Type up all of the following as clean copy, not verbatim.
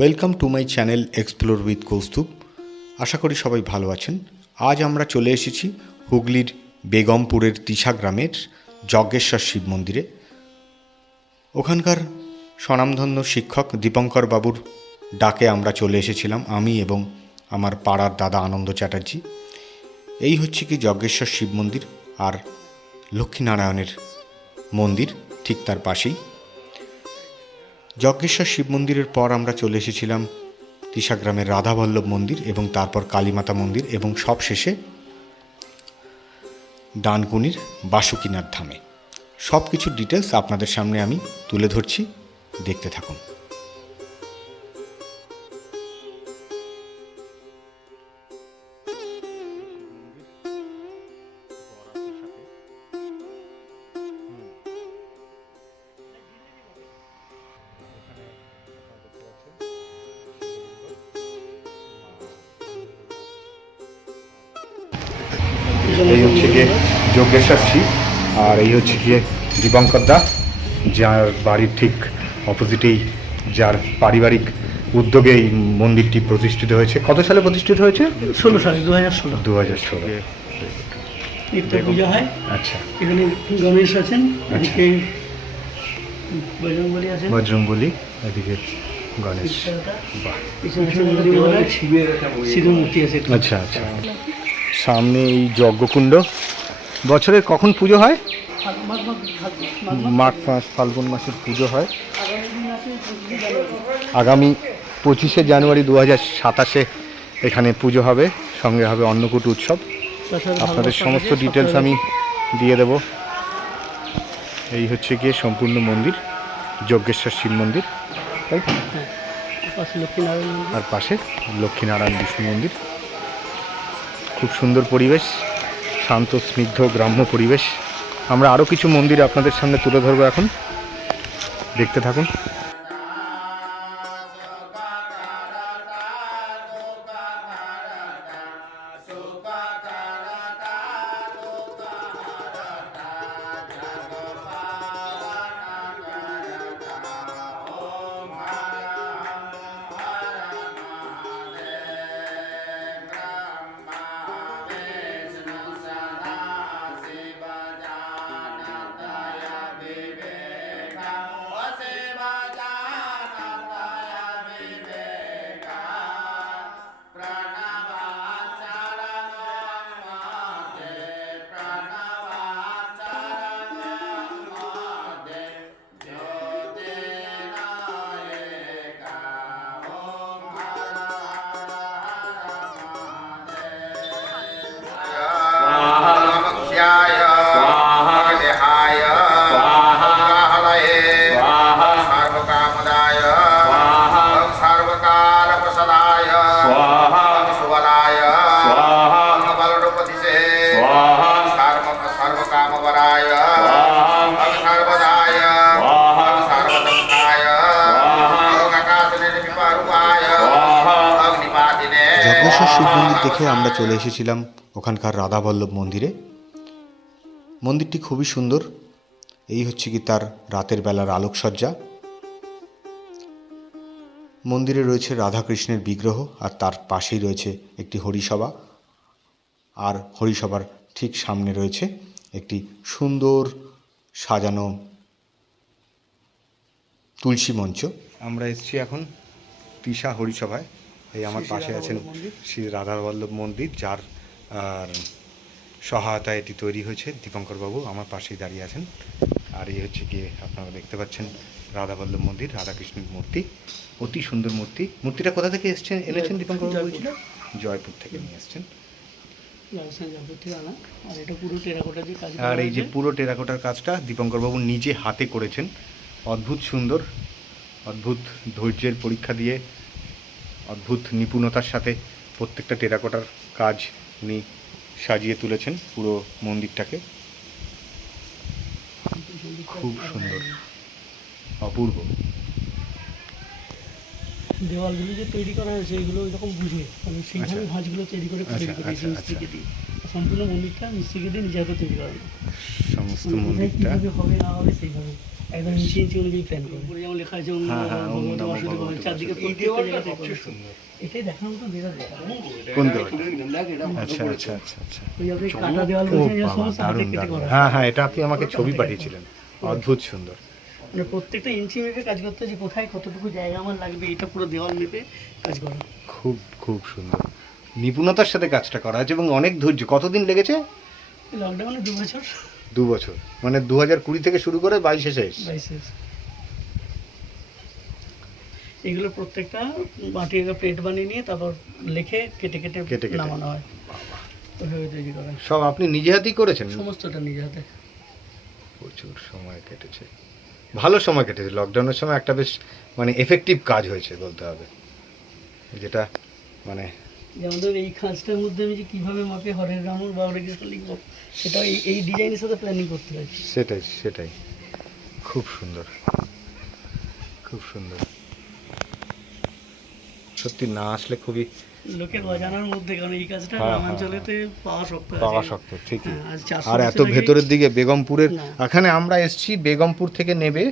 Welcome to my channel explore with Kaustubh. আশা করি সবাই ভালো আছেন। আজ আমরা চলে এসেছি হুগলির বেগমপুরের তিশা গ্রামের যজ্ঞেশ্বর শিব মন্দিরে। ওখানকার স্বনামধন্য শিক্ষক দীপঙ্কর বাবুর ডাকে আমরা চলে এসেছিলাম, আমি এবং আমার পাড়ার দাদা আনন্দ চ্যাটার্জি। এই হচ্ছে কি যজ্ঞেশ্বর শিব মন্দির, আর লক্ষ্মীনারায়ণের মন্দির ঠিক তার পাশেই। যজ্ঞেশ্বর শিব মন্দিরের পর আমরা চলে এসেছিলাম তিশা গ্রামের রাধাবল্লভ মন্দির এবং তারপর কালীমাতা মন্দির এবং সবশেষে ডানকুনির বাসুকিনাথ ধামে। সব কিছুর ডিটেলস আপনাদের সামনে আমি তুলে ধরছি, দেখতে থাকুন। এই হচ্ছে গিয়ে যজ্ঞেশ্বর শিব, আর এই হচ্ছে গিয়ে দীপঙ্কর দা, যার বাড়ির ঠিক অপোজিটেই, যার পারিবারিক উদ্যোগে এই মন্দিরটি প্রতিষ্ঠিত হয়েছে। কত সালে প্রতিষ্ঠিত হয়েছে? 16 সালে 2016। 2016। নিত্য পূজা হয়। আচ্ছা, এখানে গণেশ আছেন, এদিকে বজরংবলী আছেন, বজরংবলী, এদিকে গণেশ। বাহ, শিবের মূর্তি আছে। আচ্ছা আচ্ছা। সামনে এই যজ্ঞকুণ্ড। বছরের কখন পুজো হয়? মাঘ মাস, ফাল্গুন মাসের পুজো হয়। আগামী 25শে জানুয়ারি 2027 এখানে পুজো হবে, সঙ্গে হবে অন্নকূট উৎসব। আপনাদের সমস্ত ডিটেলস আমি দিয়ে দেব। এই হচ্ছে গিয়ে সম্পূর্ণ মন্দির, যজ্ঞেশ্বর শিব মন্দির, তাই আর পাশে লক্ষ্মীনারায়ণ বিষ্ণু মন্দির। খুব সুন্দর পরিবেশ, শান্ত স্নিগ্ধ গ্রাম্য পরিবেশ। আমরা আরও কিছু মন্দির আপনাদের সামনে তুলে ধরবো, এখন দেখতে থাকুন। যজ্ঞেশ্বর শিব মন্দির দেখে আমরা চলে এসেছিলাম ওখানকার রাধাবল্লভ মন্দিরে। মন্দিরটি খুবই সুন্দর। এই হচ্ছে কি তার রাতের বেলার আলোকসজ্জা। মন্দিরে রয়েছে রাধাকৃষ্ণের বিগ্রহ, আর তার পাশেই রয়েছে একটি হরিসভা, আর হরিসভার ঠিক সামনে রয়েছে একটি সুন্দর সাজানো তুলসী মঞ্চ। আমরা এসেছি এখন তিশা হরিসভায়। এই আমার পাশে আছেন শ্রী রাধাবল্লভ মন্দির, যার সহায়তায় এটি তৈরি হয়েছে। দীপঙ্কর বাবু আমার পাশেই দাঁড়িয়ে আছেন। আর এই হচ্ছে গিয়ে আপনারা দেখতে পাচ্ছেন রাধাবল্লভ মন্দির, রাধাকৃষ্ণের মূর্তি, অতি সুন্দর মূর্তি। মূর্তিটা কোথা থেকে এনেছেন দীপঙ্কর বাবু? জয়পুর থেকে নিয়ে এসছেন। আর এই যে পুরো টেরাকোটার কাজটা দীপঙ্কর বাবু নিজে হাতে করেছেন। অদ্ভুত সুন্দর, অদ্ভুত ধৈর্যের পরীক্ষা দিয়ে, অদ্ভুত নিপুণতার সাথে প্রত্যেকটা টেরাকোটার কাজ উনি সাজিয়ে তুলেছেন পুরো মন্দিরটাকে। খুব সুন্দর, অপূর্ব। দেওয়ালগুলো যে তৈরি করা হয়েছে এগুলো এরকম বুঝে, মানে সেইভাবে ভাঁজগুলো তৈরি করে মিস্ত্রিকে দিয়ে। সম্পূর্ণ মন্দিরটা মিস্ত্রিকে দিয়ে নিজে হাতে তৈরি করা, সমস্ত মন্দিরটা হবে না হবে সেইভাবে। একদম ইঞ্চি ইঞ্চি অনুযায়ী প্ল্যান করে উপরে যেমন লেখা আছে ওম নমঃ ভগবতে বাসুদেবায়, চারদিকে প্রত্যেকটা জায়গাতে করেছে। এটাই দেখার মতো দেখা যায়। কোন দেওয়ালটা? আচ্ছা আচ্ছা আচ্ছা আচ্ছা। ওই আপনি কাটা দেওয়াল ও বলছেন যে বাবা, সমস্ত হাতে দারুণ কেটে দারুণ। করা। হ্যাঁ হ্যাঁ, এটা আপনি আমাকে ছবি পাঠিয়েছিলেন, অদ্ভুত সুন্দর। মানে প্রত্যেকটা ইঞ্চি মেপে কাজ করতে হচ্ছে, কোথায় কতটুকু জায়গা আমার লাগবে এটা পুরো দেওয়াল মেপে কাজ করা। খুব খুব সুন্দর নিপুণতার সাথে কাজটা করা আছে এবং অনেক ধৈর্য। কতদিন লেগেছে? লকডাউনে 2 বছর। 2 বছর, মানে 2020 থেকে শুরু করে 22 শেষ। এগুলো প্রত্যেকটা মাটির একটা প্লেট বানিয়ে নিয়ে তারপর লিখে কেটে কেটে কেটে কেটে। নামানো হয়, ওইভাবে তৈরি করা। সব আপনি নিজে হাতেই করেছেন? সমস্তটা নিজে হাতে। প্রচুর সময় কেটেছে, ভালো সময় কেটেছে। লকডাউনের সময় একটা বেশ মানে এফেক্টিভ কাজ হয়েছে বলতে হবে, যেটা মানে যেমন ধরুন এই খাঁজটার মধ্যে আমি যে কীভাবে মাপে হরের রাম বা হরে কৃষ্ণ লিখবো, সেটা এই ডিজাইনের সাথে প্ল্যানিং করতে হয়। সেটাই সেটাই, খুব সুন্দর খুব সুন্দর। সত্যি না আসলে খুবই লোকের অজানার মধ্যে, কারণ এই কাজটা হ্যাঁ, গ্রামাঞ্চলেতে পাওয়া শক্ত আছে। পাওয়া শক্ত ঠিকই। হ্যাঁ, আজ 400 আর বছর এত আগে- ভেতরের দিকে বেগমপুরের, না। এখানে আমরা এসেছি বেগমপুর থেকে নেবে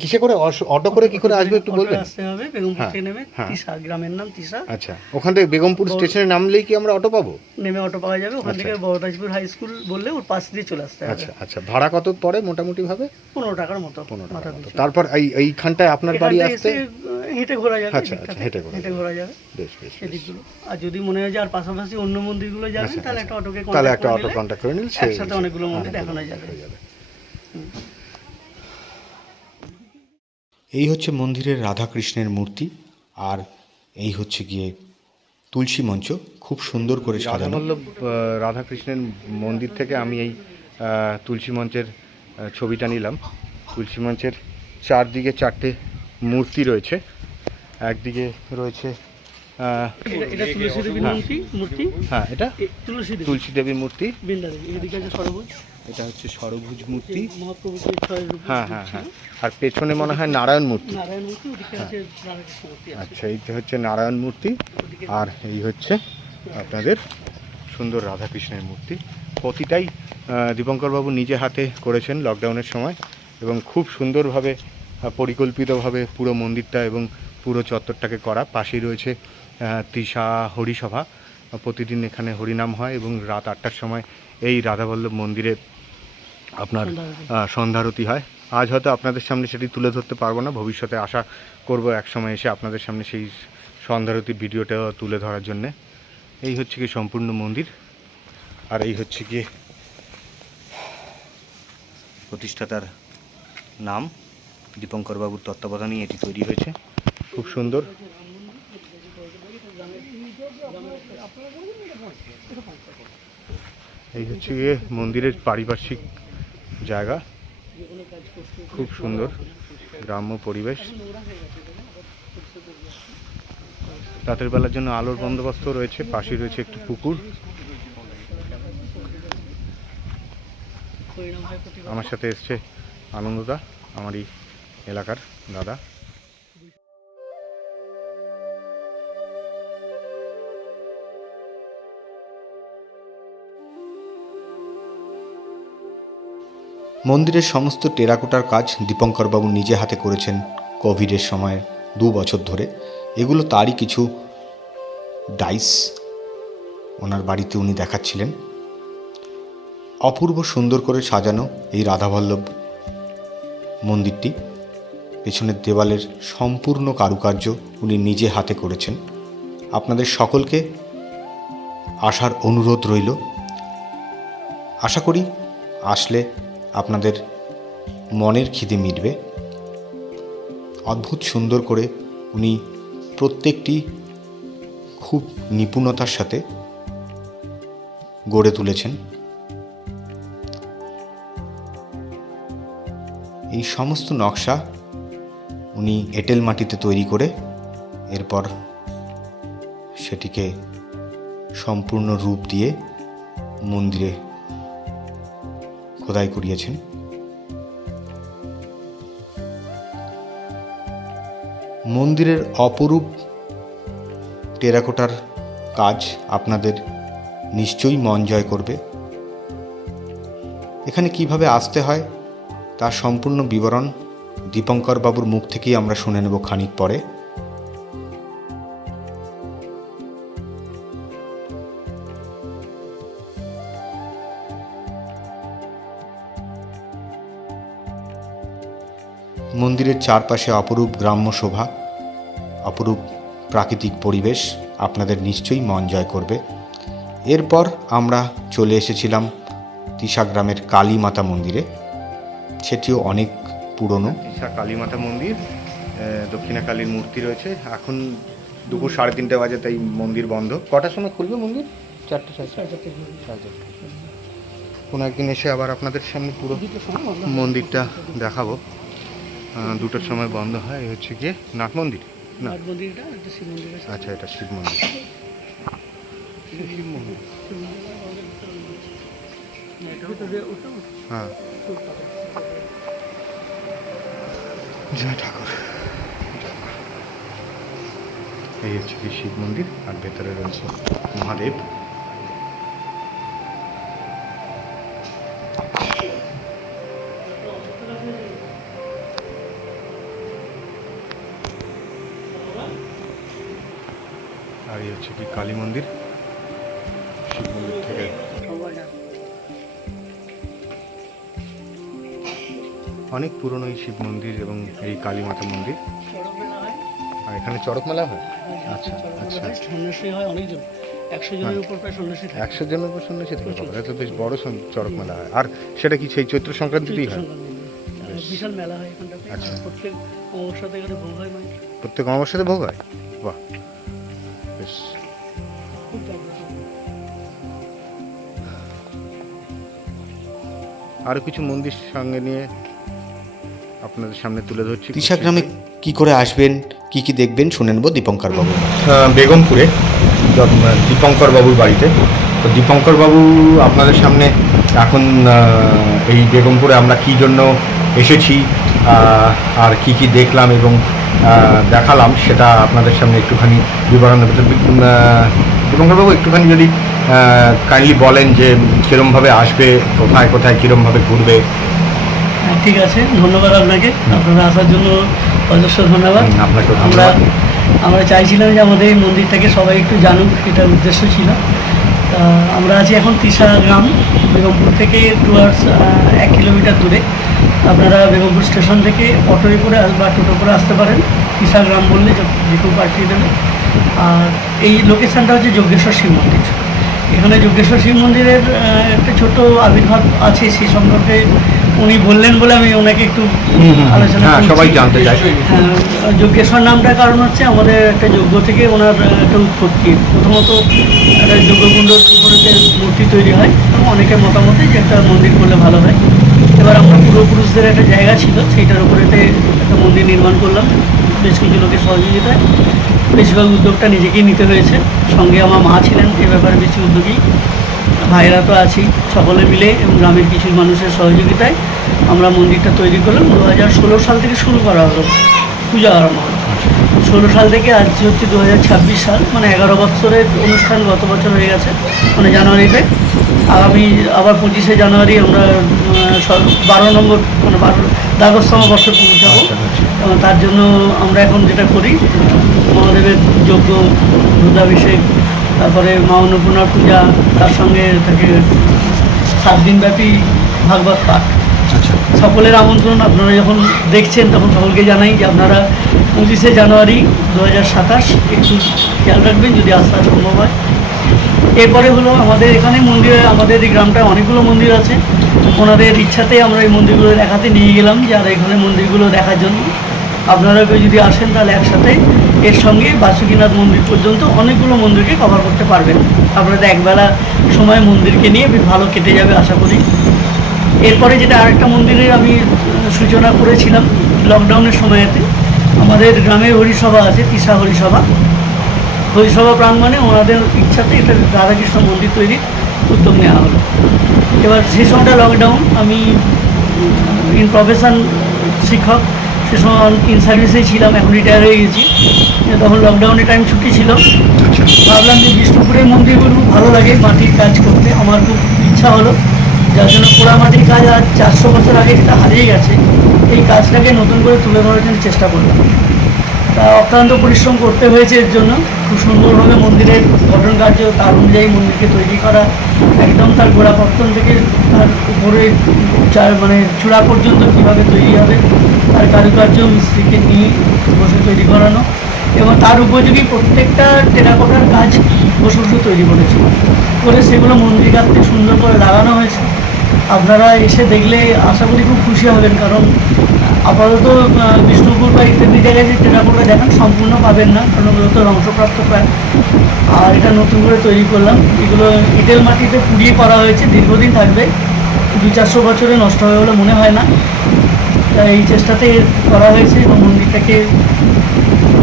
কিসে করে, অটো করে কি করে আসবে একটু অটোয় বলবেন? আসতে হবে বেগমপুর হ্যাঁ, থেকে নেমে হ্যাঁ। তিসা, গ্রামের নাম তিসা। আচ্ছা, ওখান থেকে বেগমপুর স্টেশনে নামলেই কি আমরা অটো পাবো? নেমে অটো পাওয়া যাবে, ওখান আচ্ছা। থেকে বড়তাজপুর হাই স্কুল বললে ওর পাশ দিয়ে চলে আসতে হবে। আচ্ছা আচ্ছা, ভাড়া কত পড়ে মোটামুটি ভাবে? 15 টাকার মতো 15 মাথা টাকার মতো। পিছু। তারপর এইখানটায় আপনার এখান বাড়ি থেকে আসতে? এসে, হেঁটে ঘোরা যাবে। আচ্ছা, এদিকটাতে আচ্ছা, হেঁটে ঘোরা হেঁটে যাবে। ঘোরা যাবে বেশ বেশ বেশ। সেদিকগুলো। আর যদি মনে হয় যে আর পাশাপাশি অন্য মন্দিরগুলো যাবেন, আচ্ছা, তাহলে আচ্ছা। একটা অটোকে তাহলে contact একটা করে অটো নিলে কন্ট্যাক্ট করে নিলে একসাথে অনেকগুলো মন্দির দেখানো যাবে। হয়ে যাবে। এই হচ্ছে মন্দিরের রাধাকৃষ্ণের মূর্তি, আর এই হচ্ছে গিয়ে তুলসী মঞ্চ, খুব সুন্দর করে সাজানো। রাধাবল্লভ রাধাকৃষ্ণের মন্দির থেকে আমি এই তুলসী মঞ্চের ছবিটা নিলাম। তুলসী মঞ্চের চারদিকে 4টে মূর্তি রয়েছে। একদিকে রয়েছে এটা তুলসী দেবীর মূর্তি। হ্যাঁ, এটা তুলসী দেবী, তুলসী দেবীর মূর্তি। বৃন্দা দেবী। এদিকে আছে সরভুজ, এটা হচ্ছে সরভুজ মূর্তি। মহাপ্রভুর যে 6 রূপ হ্যাঁ হ্যাঁ হ্যাঁ। আর পেছনে মনে হয় নারায়ণ মূর্তি। নারায়ণ মূর্তি, ওদিকে আছে রাধাকৃষ্ণ মূর্তি আছে। আচ্ছা, এই হচ্ছে নারায়ণ মূর্তি, আর এই হচ্ছে আপনাদের সুন্দর রাধাকৃষ্ণের মূর্তি। প্রতিটাই দীপঙ্করবাবু নিজে হাতে করেছেন লকডাউনের সময়, এবং খুব সুন্দরভাবে পরিকল্পিতভাবে পুরো মন্দিরটা এবং পুরো চত্বরটাকে করা। পাশেই রয়েছে তৃষা হরিসভা। প্রতিদিন এখানে হরিনাম হয় এবং রাত 8টার সময় এই রাধাবল্লভ মন্দিরে আপনার সন্ধ্যারতি হয়। আজ হয়তো আপনাদের সামনে সেটি তুলে ধরতে পারবো না, ভবিষ্যতে আশা করব এক সময় এসে আপনাদের সামনে সেই সন্ধ্যারতি ভিডিওটা তুলে ধরার জন্যে। এই হচ্ছে কি সম্পূর্ণ মন্দির, আর এই হচ্ছে কি প্রতিষ্ঠাতার নাম। দীপঙ্করবাবুর তত্ত্বাবধানেই এটি তৈরি হয়েছে, খুব সুন্দর। এই হচ্ছে গিয়ে মন্দিরের পারিপার্শ্বিক জায়গা, খুব সুন্দর গ্রাম্য পরিবেশ। রাতের বেলার জন্য আলোর বন্দোবস্ত রয়েছে, পাশে রয়েছে একটি পুকুর। আমার সাথে এসছে আনন্দদা, আমারই এলাকার দাদা। মন্দিরের সমস্ত টেরাকোটার কাজ দীপঙ্করবাবু নিজে হাতে করেছেন কোভিডের সময় 2 বছর ধরে। এগুলো তারই কিছু ডাইস, ওনার বাড়িতে উনি দেখাচ্ছিলেন। অপূর্ব সুন্দর করে সাজানো এই রাধাবল্লভ মন্দিরটি। পেছনের দেওয়ালের সম্পূর্ণ কারুকার্য উনি নিজে হাতে করেছেন। আপনাদের সকলকে আসার অনুরোধ রইল। আশা করি আসলে আপনাদের মনের খিদে মিটবে। অদ্ভুত সুন্দর করে উনি প্রত্যেকটি খুব নিপুণতার সাথে গড়ে তুলেছেন। এই সমস্ত নকশা উনি এঁটেল মাটিতে তৈরি করে এরপর সেটিকে সম্পূর্ণ রূপ দিয়ে মন্দিরে খোদাই করিয়েছেন। মন্দিরের অপরূপ টেরাকোটার কাজ আপনাদের নিশ্চয়ই মন জয় করবে। এখানে কিভাবে আসতে হয় তার সম্পূর্ণ বিবরণ দীপঙ্কর বাবুর মুখ থেকেই আমরা শুনে নেব খানিক পরে। মন্দিরের চারপাশে অপরূপ গ্রাম্য শোভা, অপরূপ প্রাকৃতিক পরিবেশ আপনাদের নিশ্চয়ই মন জয় করবে। এরপর আমরা চলে এসেছিলাম তিশা গ্রামের কালী মাতা মন্দিরে। সেটিও অনেক পুরনো। তিশা কালী মাতা মন্দির, দক্ষিণা কালীর মূর্তি রয়েছে। এখন দুপুর 3:30 বাজে, তাই মন্দির বন্ধ। কটার সময় খুলবে মন্দির? 4টে, 4:30। কোনো একদিন এসে আবার আপনাদের সামনে পুরো মন্দিরটা দেখাবো। 2টোর সময় বন্ধ হয়। এই হচ্ছে গিয়ে নাট মন্দির না, আচ্ছা এটা শিব মন্দির। হ্যাঁ, জয় ঠাকুর। এই হচ্ছে কি শিব মন্দির, আর ভেতরে রয়েছে মহাদেব। আর এই হচ্ছে কি কালী মন্দির। শিব মন্দির থেকে অনেক পুরনো এই শিব মন্দির এবং এই কালী মাতা মন্দির। আর এখানে চড়ক মেলা হয়। আচ্ছা আচ্ছা, সন্ন্যাসী হয় অনেকজন, 100 জনের উপর প্রায় সন্ন্যাসী থাকে। 100 জনের উপর সন্ন্যাসী থাকে। বাবা, এটা বেশ বড় চড়ক মেলা হয়। আর সেটা কি সেই চৈত্র সংক্রান্তিতেই হয়? বিশাল মেলা হয় এখানটাতে। আচ্ছা, প্রত্যেক অমাবস্যাতে এখানে ভোগ হয়। প্রত্যেক অমাবস্যাতে ভোগ হয়? বাহ, বেশ। আরও কিছু মন্দির সঙ্গে নিয়ে আপনাদের সামনে তুলে ধরছি। তিশা গ্রামে কী করে আসবেন, কি কি দেখবেন শুনে নেব দীপঙ্কর বাবু। বেগমপুরে দীপঙ্কর বাবুর বাড়িতে। তো দীপঙ্কর বাবু আপনাদের সামনে এখন এই বেগমপুরে আমরা কী জন্য এসেছি আর কি কি দেখলাম এবং দেখালাম সেটা আপনাদের সামনে একটুখানি বিবরণ দেবে। দীপঙ্করবাবু একটুখানি যদি কাইন্ডলি বলেন যে কীরমভাবে আসবে, কোথায় কোথায় কীরমভাবে ঘুরবে। ঠিক আছে, ধন্যবাদ আপনাকে। আপনারা আসার জন্য অজস্র ধন্যবাদ। আপনাকে আমরা চাইছিলাম যে আমাদের এই মন্দিরটাকে সবাই একটু জানুক, এটা উদ্দেশ্য ছিল। তা আমরা আছি এখন তিশা গ্রাম, বেগমপুর থেকে টুয়ার্ডস 1 কিলোমিটার দূরে। আপনারা বেগমপুর স্টেশন থেকে অটোয় করে বা টোটো করে আসতে পারেন। তিশা গ্রাম বললে যে কেউ পাঠিয়ে দেবে। আর এই লোকেশানটা হচ্ছে যজ্ঞেশ্বর শিব মন্দির। এখানে যজ্ঞেশ্বর শিব মন্দিরের একটা ছোট আবির্ভাব আছে, সেই সম্পর্কে উনি বললেন বলে আমি ওনাকে একটু আলোচনা সবাই জানতে চাই। যজ্ঞেশ্বর নামটার কারণ হচ্ছে আমাদের একটা যজ্ঞ থেকে ওনার একটা উৎপত্তি। প্রথমত একটা যজ্ঞকুণ্ডর উপরেতে মূর্তি তৈরি হয় এবং অনেকের মতামতে যে একটা মন্দির করলে ভালো হয়। এবার আমরা পূর্বপুরুষদের একটা জায়গা ছিল, সেইটার উপরেতে একটা মন্দির নির্মাণ করলাম বেশ কিছু লোকের সহযোগিতায়। বেশিরভাগ উদ্যোগটা নিজেকেই নিতে হয়েছে, সঙ্গে আমার মা ছিলেন এ ব্যাপারে বেশি উদ্যোগী, ভাইরা তো আছি, সকলে মিলে এবং গ্রামের কিছু মানুষের সহযোগিতায় আমরা মন্দিরটা তৈরি করলাম। 2016 সাল থেকে শুরু করা হলো, পূজা আরম্ভ হলো। 16 সাল থেকে আজ হচ্ছে 2026 সাল, মানে 11 বছরের অনুষ্ঠান গত বছর হয়ে গেছে, মানে জানুয়ারিতে। আগামী আবার 25শে জানুয়ারি আমরা 12 নম্বর মানে 12তম বর্ষে পৌঁছাবো। এবং তার জন্য আমরা এখন যেটা করি, মহাদেবের যজ্ঞ, রুদ্রাভিষেক, তারপরে মা অন্নপূর্ণার পূজা, তার সঙ্গে থাকে 7 দিনব্যাপী ভাগবত পাঠ। সকলের আমন্ত্রণ। আপনারা যখন দেখছেন তখন সকলকে জানাই যে আপনারা 25শে জানুয়ারি 2027 একটু খেয়াল রাখবেন যদি আসা সম্ভব হয়। এরপরে হলো আমাদের এখানে মন্দিরে, আমাদের এই গ্রামটায় অনেকগুলো মন্দির আছে। ওনাদের ইচ্ছাতে আমরা এই মন্দিরগুলো দেখাতে নিয়ে গেলাম, যে আর এখানে মন্দিরগুলো দেখার জন্য আপনারা যদি আসেন তাহলে একসাথে এর সঙ্গে বাসুকীনাথ মন্দির পর্যন্ত অনেকগুলো মন্দিরকে কভার করতে পারবেন। আপনাদের একবেলা সময় মন্দিরকে নিয়ে বেশ ভালো কেটে যাবে আশা করি। এরপরে যেটা আরেকটা মন্দিরের আমি সূচনা করেছিলাম লকডাউনের সময়তে, আমাদের গ্রামের হরিসভা আছে, তিশা হরিসভা। হরিসভা প্রাঙ্গণে ওনাদের ইচ্ছাতে এটা রাধাকৃষ্ণ মন্দির তৈরির উদ্যোগ নেওয়া হলো। এবার সেই সময়টা লকডাউন, আমি ইন প্রফেশন শিক্ষক, সে সময় ইন সার্ভিসেই ছিলাম, এখন রিটায়ার হয়ে গেছি। তখন লকডাউনের টাইম ছুটি ছিল, ভাবলাম যে বিষ্ণুপুরের মন্দিরগুলো খুব ভালো লাগে মাটির কাজ করতে। আমার খুব ইচ্ছা হলো যার জন্য পোড়ামাটির কাজ আজ 400 বছর আগে যেটা হারিয়ে গেছে, এই কাজটাকে নতুন করে তুলে ধরার জন্য চেষ্টা করলাম। তা অক্লান্ত পরিশ্রম করতে হয়েছে এর জন্য। খুব সুন্দরভাবে মন্দিরের গঠন কার্য, তার অনুযায়ী মন্দিরকে তৈরি করা, একদম তার গোড়াপত্তন থেকে তার উপরে মানে চূড়া পর্যন্ত কীভাবে তৈরি হবে তার কারুকার্য মিস্ত্রিকে নিয়ে বসে তৈরি করানো, এবং তার উপযোগী প্রত্যেকটা টেরাকোটার কাজ বসে বসে তৈরি করেছে, করে সেগুলো মন্দির গাত্রে সুন্দর করে লাগানো হয়েছে। আপনারা এসে দেখলে আশা করি খুব খুশি হবেন, কারণ আপাতত বিষ্ণুপুর বা ইত্যাদি জায়গায় যে টেরাকোটা দেখান সম্পূর্ণ পাবেন না, কারণ ওগুলো তো ধ্বংসপ্রাপ্ত প্রায়। আর এটা নতুন করে তৈরি করলাম, এগুলো এঁটেল মাটিতে পুড়িয়ে করা হয়েছে, দীর্ঘদিন থাকবে, 200-400 বছরে নষ্ট হবে বলে মনে হয় না। তাই এই চেষ্টাতে করা হয়েছে এবং মন্দিরটাকে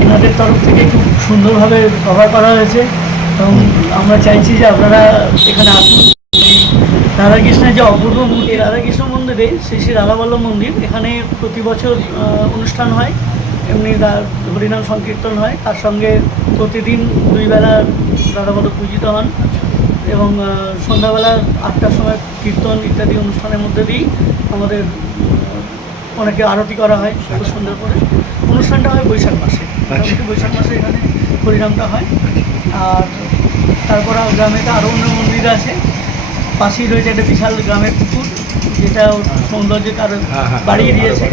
এনাদের তরফ থেকে খুব সুন্দরভাবে কভার করা হয়েছে, এবং আমরা চাইছি যে আপনারা এখানে আসুন। রাধাকৃষ্ণের যে অপূর্ব মূর্তি, রাধাকৃষ্ণ মন্দিরে শ্রী শ্রী রাধাবল্লভ মন্দির, এখানে প্রতি বছর অনুষ্ঠান হয়, এমনি হরিনাম সংকীর্তন হয়, তার সঙ্গে প্রতিদিন 2 বেলা রাধাবল্লভ পূজিত হন, এবং সন্ধ্যাবেলা 8টার সময় কীর্তন ইত্যাদি অনুষ্ঠানের মধ্যে দিয়েই আমাদের অনেকে আরতি করা হয় খুব সুন্দর করে। অনুষ্ঠানটা হয় বৈশাখ মাসে, বৈশাখ মাসে এখানে হরিনামটা হয়। আর তারপর গ্রামেতে আরও অন্য মন্দির আছে, পাশেই রয়েছে একটা বিশাল গ্রামের পুকুর, যেটা সৌন্দর্যকে আরও বাড়িয়ে দিয়েছে,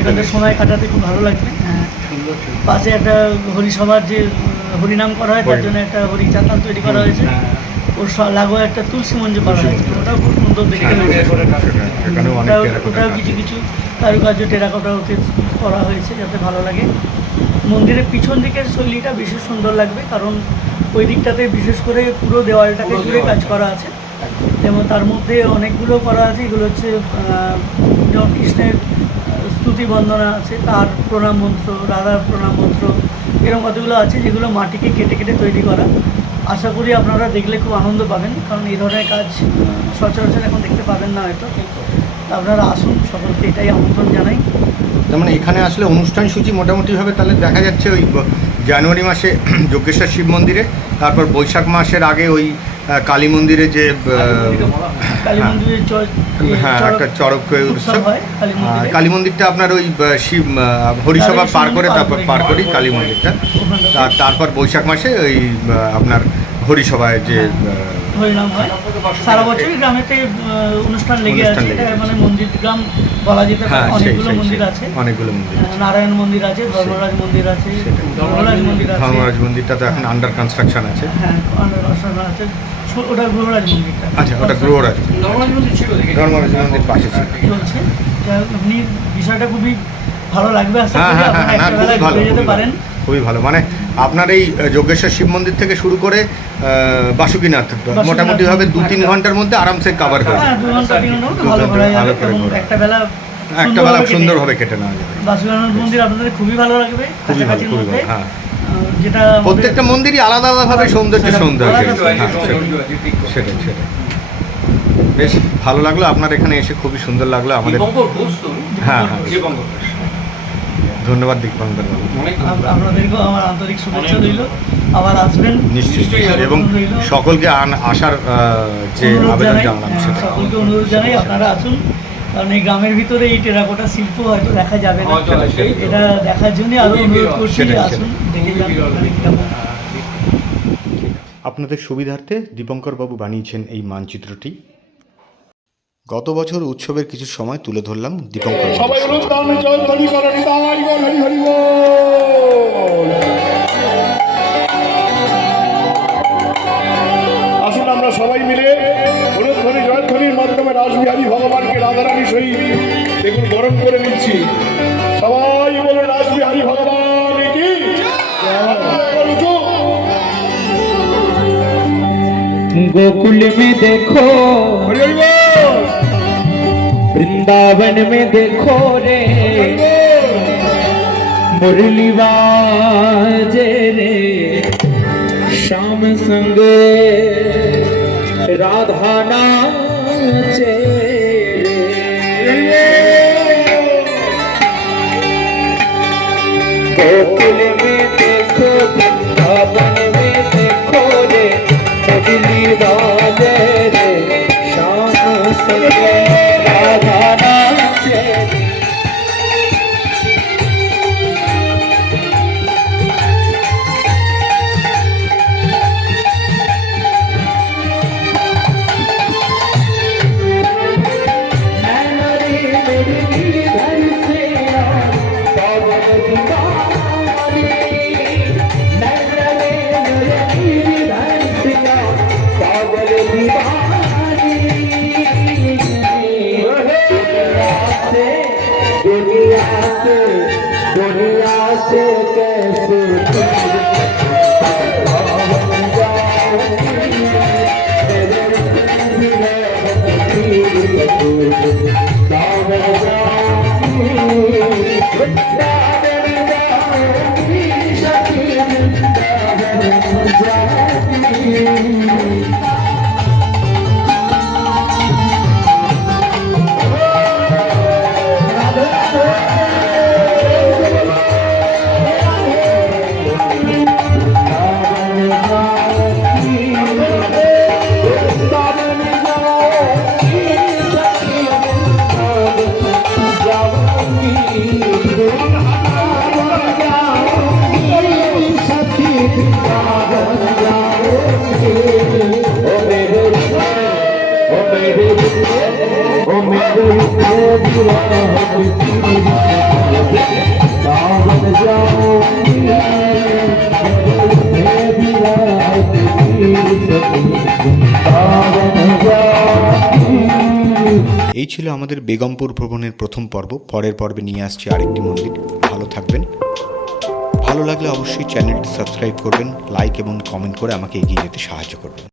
এখানে সময় কাটাতে খুব ভালো লাগবে। পাশে একটা হরিসভার যে হরিনাম করা হয় তার জন্য একটা হরি চাতাল তৈরি করা হয়েছে, ওর লাগোয়া একটা তুলসী মঞ্চ করা হয়েছে, ওটাও খুব সুন্দর দেখতে হয়েছে। ওটাও কিছু কিছু কারুকার্য টেরাকোটা ওতে করা হয়েছে যাতে ভালো লাগে। মন্দিরের পিছন দিকের শৈলীটা বিশেষ সুন্দর লাগবে, কারণ ওই দিকটাতে বিশেষ করে পুরো দেওয়ালটাকে জুড়ে কাজ করা আছে, যেমন তার মধ্যে অনেকগুলো করা আছে। এগুলো হচ্ছে যেমন কৃষ্ণের স্তুতি বন্দনা আছে, তার প্রণাম মন্ত্র, রাধার প্রণাম মন্ত্র, এরকম কতগুলো আছে যেগুলো মাটিকে কেটে কেটে তৈরি করা। আশা করি আপনারা দেখলে খুব আনন্দ পাবেন, কারণ এই ধরনের কাজ সচরাচর এখন দেখতে পাবেন না হয়তো। আপনারা আসুন, সকলকে এটাই আমন্ত্রণ জানাই। তার মানে এখানে আসলে অনুষ্ঠান সূচি মোটামুটিভাবে তাহলে দেখা যাচ্ছে ওই জানুয়ারি মাসে যজ্ঞেশ্বর শিব মন্দিরে, তারপর বৈশাখ মাসের আগে ওই কালী মন্দিরে যে হ্যাঁ একটা চড়ক উৎসব, কালী মন্দিরটা আপনার ওই শিব হরিসভা পার করে তারপর পার করি কালী মন্দিরটা, তারপর বৈশাখ মাসে ওই আপনার হরিসভায় যে হরিনাম হয়। সারা বছরই গ্রামেতে অনুষ্ঠান লেগে আছে, মানে মন্দির গ্রাম বলা যেতে পারে। অনেকগুলো মন্দির আছে, নারায়ণ মন্দির আছে, ধর্মরাজ মন্দির আছে, ধর্মরাজ মন্দিরটা তো এখন আন্ডার কনস্ট্রাকশন আছে। হ্যাঁ, আন্ডার কনস্ট্রাকশন আছে, ওটা গ্রহরাজ মন্দিরটা। আচ্ছা, ওটা গ্রহরাজ, ধর্মরাজ মন্দির ছিল, ধর্মরাজ মন্দির পাশে চলছে। এমনি বিষয়টা খুবই ভালো লাগবে, আশা করি আপনারা একটা বেলা ঘুরে যেতে পারেন। খুবই ভালো, মানে আপনার এই যজ্ঞেশ্বর শিব মন্দির থেকে শুরু করে বাসুকিনাথ মোটামুটিভাবে 2-3 ঘন্টার মধ্যে আরামসে কভার হয়ে যায়। 2 ঘন্টা 3 ঘন্টা ভালো ঘোরা যাবে, একটা বেলা সুন্দরভাবে কেটে নেওয়া যাবে। বাসুকিনাথ মন্দির আপনাদের খুবই ভালো লাগবে, কাছাকাছির মধ্যে। যেটা প্রত্যেকটা মন্দিরই আলাদা আলাদাভাবে সৌন্দর্য সেটাই বেশ ভালো লাগলো। আপনার এখানে এসে খুবই সুন্দর লাগলো আমাদের। হ্যাঁ, ধন্যবাদ দীপঙ্কর বাবু, আপনাদেরকেও আমার আন্তরিক শুভেচ্ছা রইল। আবার আসবেন নিশ্চয়ই, এবং সকলকে আসার যে আবেদন জানালাম সকলকে অনুরোধ জানাই আপনারা আসুন, কারণ এই গ্রামের ভিতরে এই টেরাকোটা শিল্প হয়তো দেখা যাবে না, এটা দেখার জন্য আরো অনুরোধ করছি, আসুন দেখে যান। আপনাদের সুবিধার্থে দীপঙ্কর বাবু বানিয়েছেন এই মানচিত্রটি। গত বছর উৎসবের কিছু সময় তুলে ধরলাম দীপঙ্কর। আসুন আমরা সবাই মিলে হলুধ্বনি জয়ধ্বনির মাধ্যমে রাসবিহারী ভগবানকে রাধারানী সহিত দেখুন বরণ করে নিচ্ছি। সবাই বলে রাসবিহারী ভগবান কি गोकुल में देखो, वृंदावन में देखो रे, मुरली बाजे रे, श्याम संग राधा नाचे रे। गोकुल में देखो, वृंदावन में देखो रे, मुरली बाजे रे, श्याम संग এই ছিল আমাদের বেগমপুর ভ্রমণের প্রথম পর্ব। পরের পর্বে নিয়ে আসছি আরেকটি মন্দির। ভালো থাকবেন। ভালো লাগলে অবশ্যই চ্যানেলটি সাবস্ক্রাইব করবেন, লাইক এবং কমেন্ট করে আমাকে এগিয়ে যেতে সাহায্য করবেন।